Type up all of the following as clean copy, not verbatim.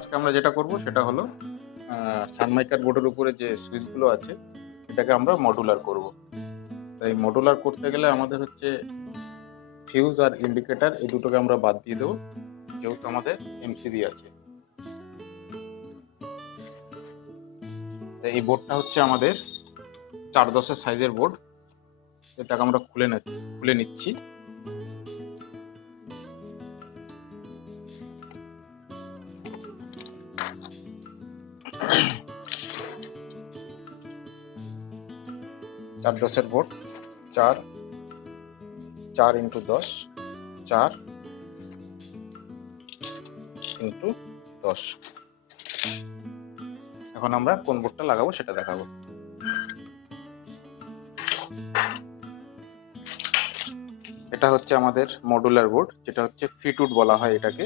আজকে আমরা যেটা করব সেটা হলো সানমাইকার বোর্ডের উপরে যে সুইচগুলো আছে এটাকে আমরা মডুলার করব। তাই মডুলার করতে গেলে আমাদের হচ্ছে ফিউজ আর ইন্ডিকেটর এই দুটোকে আমরা বাদ দিয়ে দেবো, যেহেতু আমাদের এমসিবি আছে। এই বোর্ডটা হচ্ছে আমাদের 4/10 সাইজের বোর্ড। এটাকে আমরা খুলে নিচ্ছি। চার 10-এর বোর্ড, 4 × 10, 4 × 10। এখন আমরা কোন বোর্ডটা লাগাবো সেটা দেখাবো। এটা হচ্ছে আমাদের মডুলার বোর্ড, যেটা হচ্ছে ফিটউড বলা হয়, এটাকে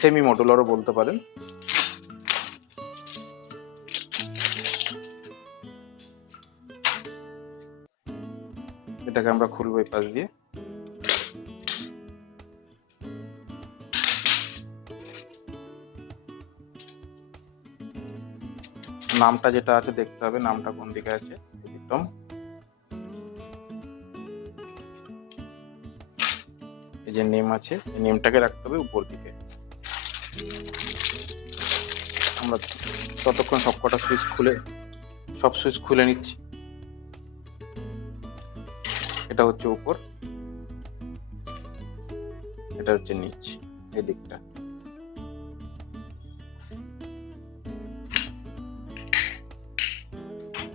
সেমি মডুলারও বলতে পারেন। এটাকে আমরা খুলবো এই পাশ দিয়ে। নামটা যেটা আছে দেখতে হবে, নামটা কোন দিকে আছে। একদম এই যে নেম আছে, এই নেমটাকে রাখতে হবে উপর দিকে। আমরা ততক্ষণ সব সুইচ খুলে নিচ্ছি। এটা হচ্ছে উপর, এটা হচ্ছে নিচ, এই দিকটা।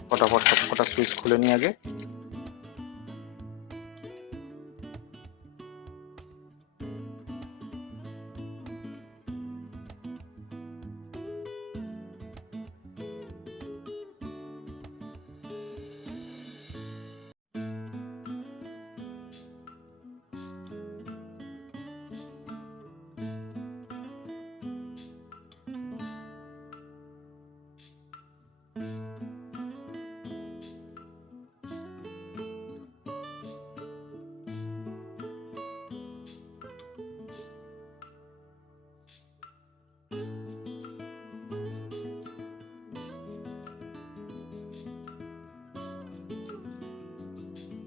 ফটাফট সবকটা সুইচ খুলে নিয়ে আগে।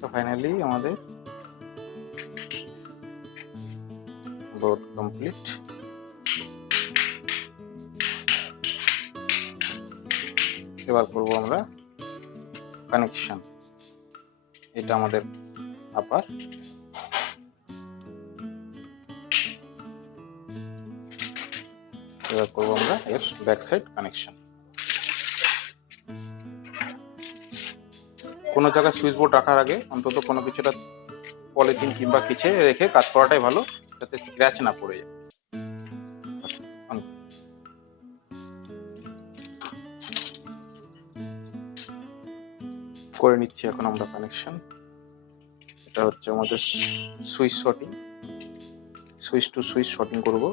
তো ফাইনালি আমাদের বোর্ড কমপ্লিট। এবার করব আমরা কানেকশন। এটা আমাদের আপার, এবার করব আমরা এর ব্যাক সাইড কানেকশন। কোনো জায়গায় সুইচ বোর্ড রাখার আগে অন্তত কোনো কিছুটা পলিথিন কিংবা কিছু রেখে কাজ করাটাই ভালো, যাতে স্ক্র্যাচ না পড়ে যায়। করে নিচ্ছি এখন আমরা কানেকশন। এটা হচ্ছে আমাদের switch shorting, switch to switch shorting করব।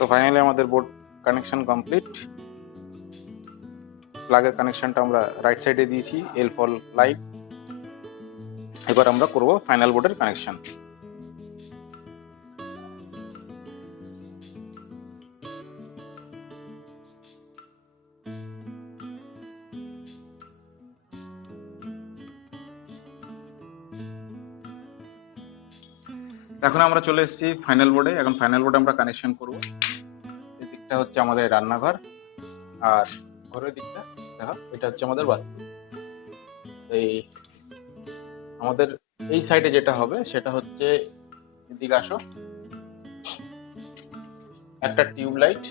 তো ফাইনালি আমাদের বোর্ড কানেকশন কমপ্লিট। প্লাগের কানেকশনটা আমরা রাইট সাইডে দিয়েছি, এল ফর লাইট। এবার আমরা করব ফাইনাল বোর্ডের কানেকশন। এখন আমরা চলে এসেছি ফাইনাল বোর্ডে। এখন ফাইনাল বোর্ডে আমরা কানেকশন করব। এই দিকটা হচ্ছে আমাদের রান্নাঘর, আর ঘরের দিকটা দেখো এটা হচ্ছে আমাদের বাথরুম। এই আমাদের এই সাইডে যেটা হবে সেটা হচ্ছে, এদিকে আসো, একটা টিউব লাইট,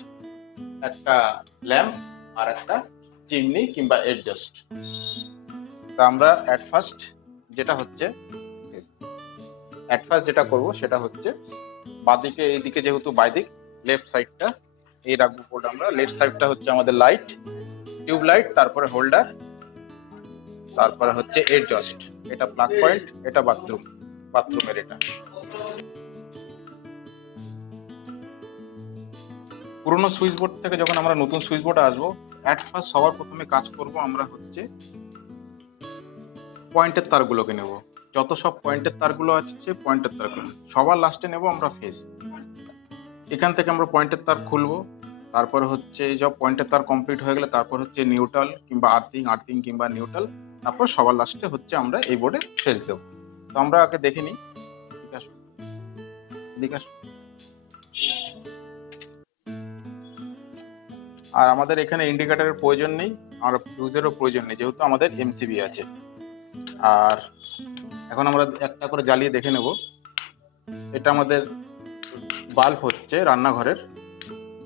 একটা ল্যাম্প, আর একটা চিমনি কিংবা এডজাস্ট। তা আমরা অ্যাট ফার্স্ট যেটা করব সেটা হচ্ছে বাঁদিকে, এইদিকে যেহেতু বাইদিক, লেফট সাইডটা এই রাখবো বোর্ড আমরা। লেফট সাইডটা হচ্ছে আমাদের লাইট, টিউব লাইট, তারপরে হোল্ডার, তারপরে হচ্ছে এডজাস্ট, এটা প্লাগ পয়েন্ট, এটা বাথরুমের এটা। পুরোনো সুইচ বোর্ড থেকে যখন আমরা নতুন সুইচ বোর্ডে আসবো, অ্যাট ফার্স্ট সবার প্রথমে কাজ করব আমরা হচ্ছে পয়েন্টের তারগুলোকে নেব। যত সব পয়েন্টের তারগুলো আছে, পয়েন্টের তারগুলো সবার লাস্টে নেব আমরা ফেজ। এখান থেকে আমরা পয়েন্টের তার খুলবো। তারপরে হচ্ছে সব পয়েন্টের তার কমপ্লিট হয়ে গেলে তারপর হচ্ছে নিউট্রাল কিংবা আর্থিং কিংবা নিউট্রাল, তারপর সবার লাস্টে হচ্ছে আমরা এই বোর্ডে ফেজ দেবো। তো আমরা আগে দেখে নিই। এদিকে আসো। আর আমাদের এখানে ইন্ডিকেটরের প্রয়োজন নেই, আর ফিউজেরও প্রয়োজন নেই, যেহেতু আমাদের এমসিবি আছে। আর এখন আমরা একটা করে জ্বালিয়ে দেখে নেব। এটা আমাদের বাল্ব হচ্ছে রান্নাঘরের।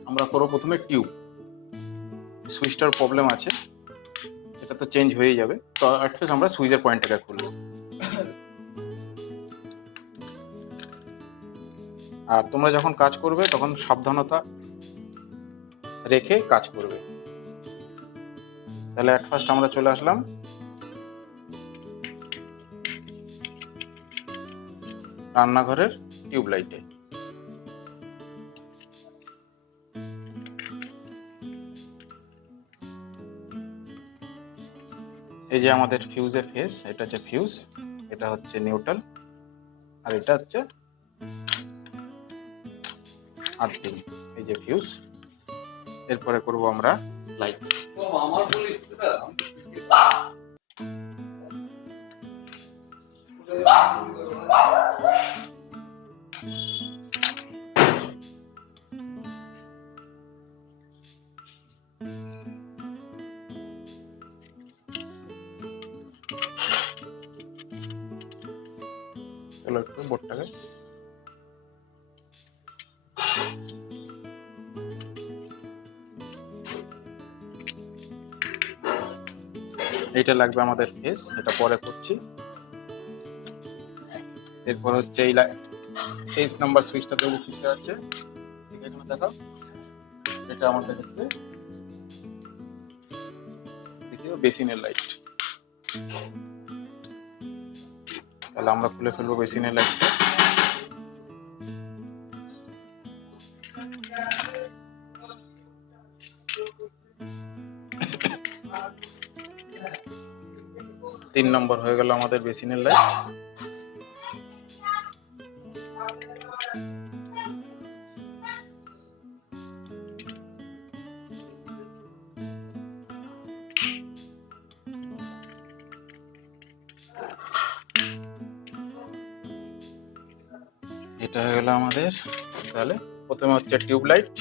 আমরা করবো প্রথমে টিউব, সুইচটার প্রবলেম আছে, এটা তো চেঞ্জ হয়ে যাবে। তো অ্যাট ফার্স্ট আমরা সুইচের পয়েন্টটাকে খুলবো। আর তোমরা যখন কাজ করবে তখন সাবধানতা রেখে কাজ করবে। তাহলে অ্যাট ফার্স্ট আমরা চলে আসলাম রান্নাঘরের টিউব লাইটে। এই যে আমাদের ফিউজের ফেস, এটা হচ্ছে ফিউজ, এটা হচ্ছে নিউট্রাল, আর এটা হচ্ছে আর্থিং। এই যে ফিউজ। এরপরে করব আমরা লাইট। চলো একটু বোর্ডটাকে এইটা লাগবে আমাদের ফেস, এটা পরে করছি। এরপর হচ্ছে এই 8 নাম্বার সুইচটা দেবো কিসে আছে, এখানে দেখো, এটা আমাদের হচ্ছে দেখিও বেসিনের লাইট। তাহলে আমরা খুলে ফেলবো বেসিনের লাইটটা। তিন নম্বর হয়ে গেল আমাদের বেসিনের লাইট। এটা হয়ে গেল আমাদের। তাহলে প্রথমে হচ্ছে টিউব লাইট,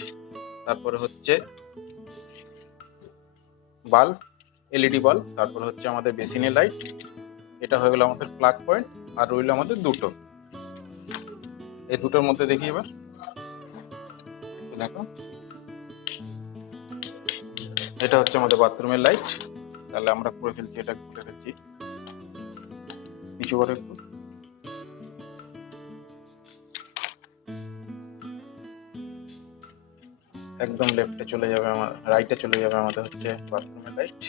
তারপরে হচ্ছে বাল্ব, এলইডি বাল্ব, তারপর হচ্ছে আমাদের বেসিনের লাইট। এটা হয়ে গেল আমাদের প্লাগ পয়েন্ট। আর রইল আমাদের দুটো। এই দুটোর মধ্যে দেখি এবার, দেখো এটা হচ্ছে আমাদের বাথরুমের লাইট। তাহলে আমরা করে ফেলছি, এটা করে ফেলছি নিচু করে একটু। একদম লেফটে চলে যাবে, আমার রাইটে চলে যাবে আমাদের হচ্ছে বাথরুমের লাইট।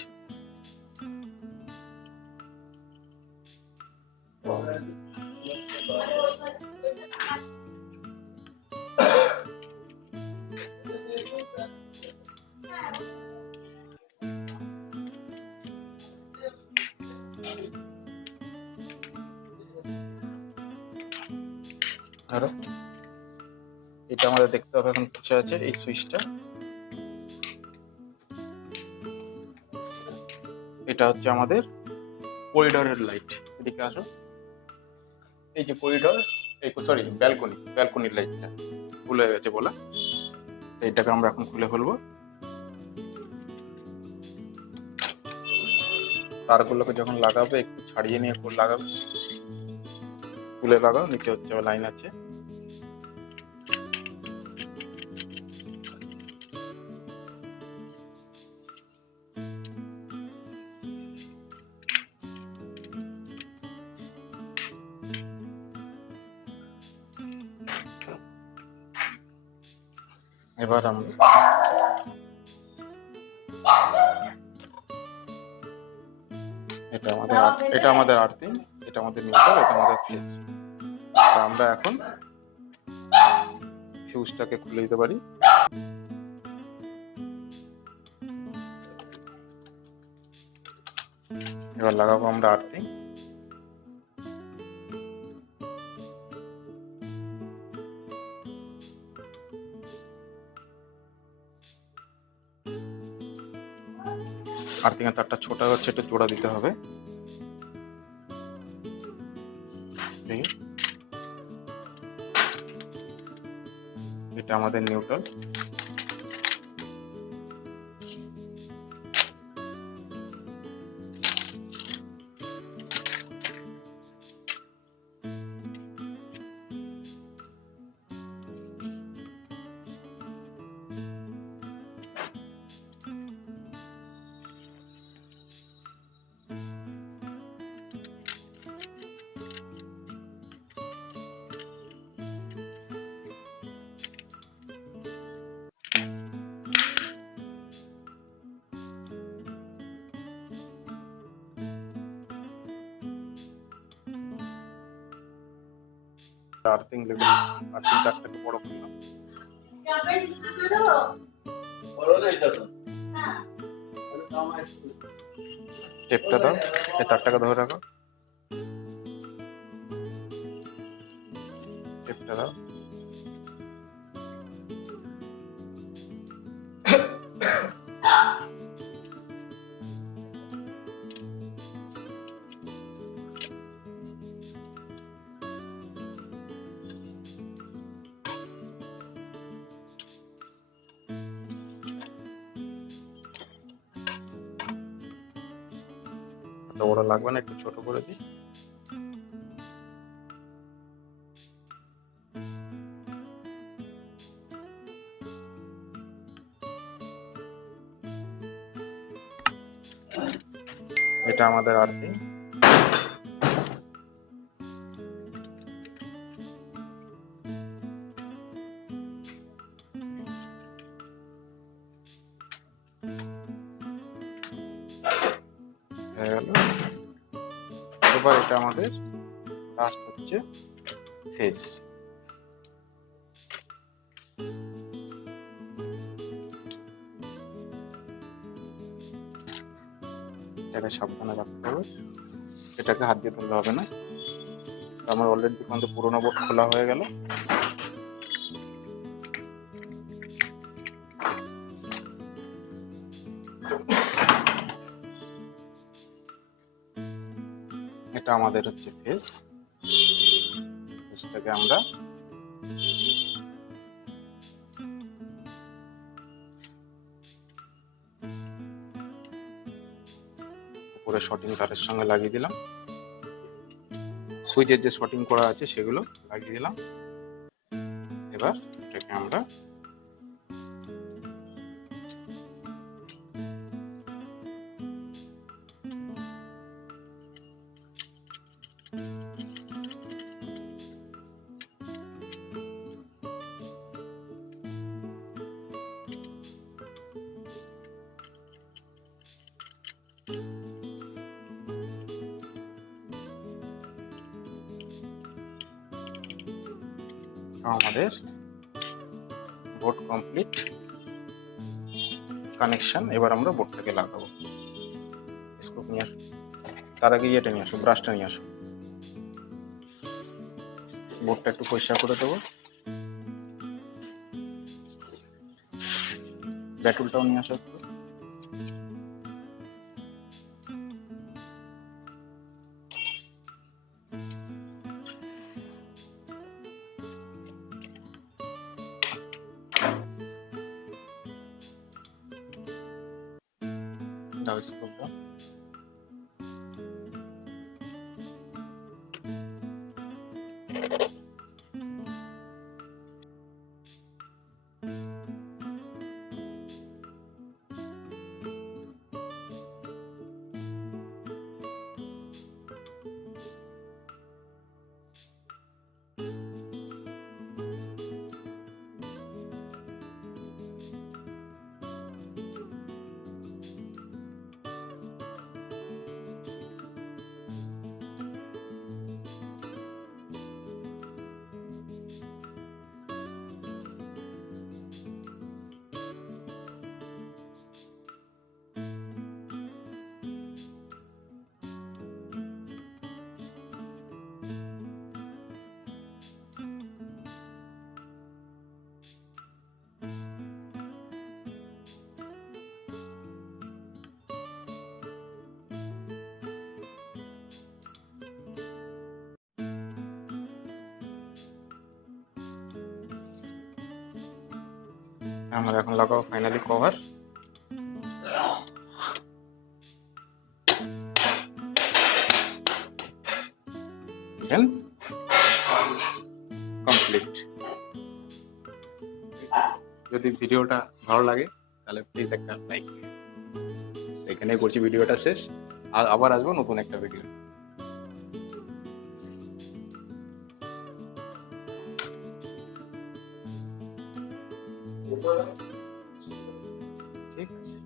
ধরো এটা আমাদের দেখতে হবে এখন কিসে আছে, এই সুইচটা। এটা হচ্ছে আমাদের করিডোরের লাইট। এদিকে আসো, এই যে করিডোর, এই সরি ব্যালকনির লাইটটা ভুল হয়ে গেছে বলা। এইটাকে আমরা এখন খুলে ফেলবো। তারগুলোকে যখন লাগাবে একটু ছাড়িয়ে নিয়ে লাগাবে, খুলে লাগাও, নিচে হচ্ছে লাইন আছে। এবার আমরা এটা আমাদের আর্থিং, এটা আমাদের নিউট্রাল, এটা আমাদের ফেজ। আমরা এখন ফিউজটাকে খুলে দিতে পারি। এবার লাগাবো আমরা আর্থিং। আর্থিং এর তারটা ছোট হচ্ছে, একটু জোড়া দিতে হবে। এটা আমাদের নিউট্রাল। আর্থিং লেগে আর্থিং তারটাকে বড় করলাম। টেপটা দাও, এই তারটাকে ধরে রাখো, টেপটা দাও। বড় লাগবে না, একটু ছোট করে দিই। এটা আমাদের আর্থিং। হয়ে গেল। এবার এটা আমাদের লাস্ট হচ্ছে ফেস। এটাকে সাবধানে রাখতে হবে, এটাকে হাত দিয়ে তুললে হবে না। আমার অলরেডি আমাদের পুরোনো বোর্ড খোলা হয়ে গেল। এটা আমাদের হচ্ছে ফেস। ফেসটাকে আমরা উপরে শর্টিং তারের সঙ্গে লাগিয়ে দিলাম। সুইচের যে শর্টিং করা আছে সেগুলো লাগিয়ে দিলাম। এবার এটাকে আমরা আমাদের বোর্ড কমপ্লিট কানেকশন। এবার আমরা বোর্ডটাকে লাগাবো। স্ক্রু নিয়ে আসো, তার আগে ইয়েটা নিয়ে আসো, ব্রাশটা নিয়ে আসো। বোর্ডটা একটু পরিষ্কার করে দেবো। ব্যাটুলটাও নিয়ে আসো একটু। now scroll down. আমরা এখন লাগাবো ফাইনালি কভার। Then complete. যদি ভিডিওটা ভালো লাগে তাহলে প্লিজ একটা লাইক। এখানে করছি ভিডিওটা শেষ, আর আবার আসবো নতুন একটা ভিডিও। ঠিক আছে,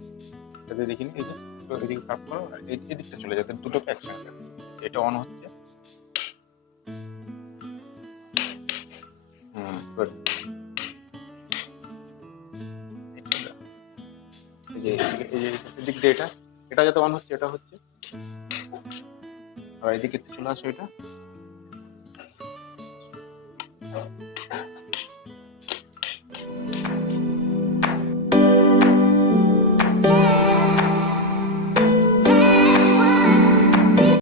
যাতে দেখিনি এই যে এদিকে কাট করো আর এদিকটা চলে যাতে দুটোকে একসঙ্গে। এটা অন হচ্ছে। গুড। এই যে এদিক দিয়ে এটা যাতে অন হচ্ছে, এটা হচ্ছে, আর এদিকে চলে আসো এটা।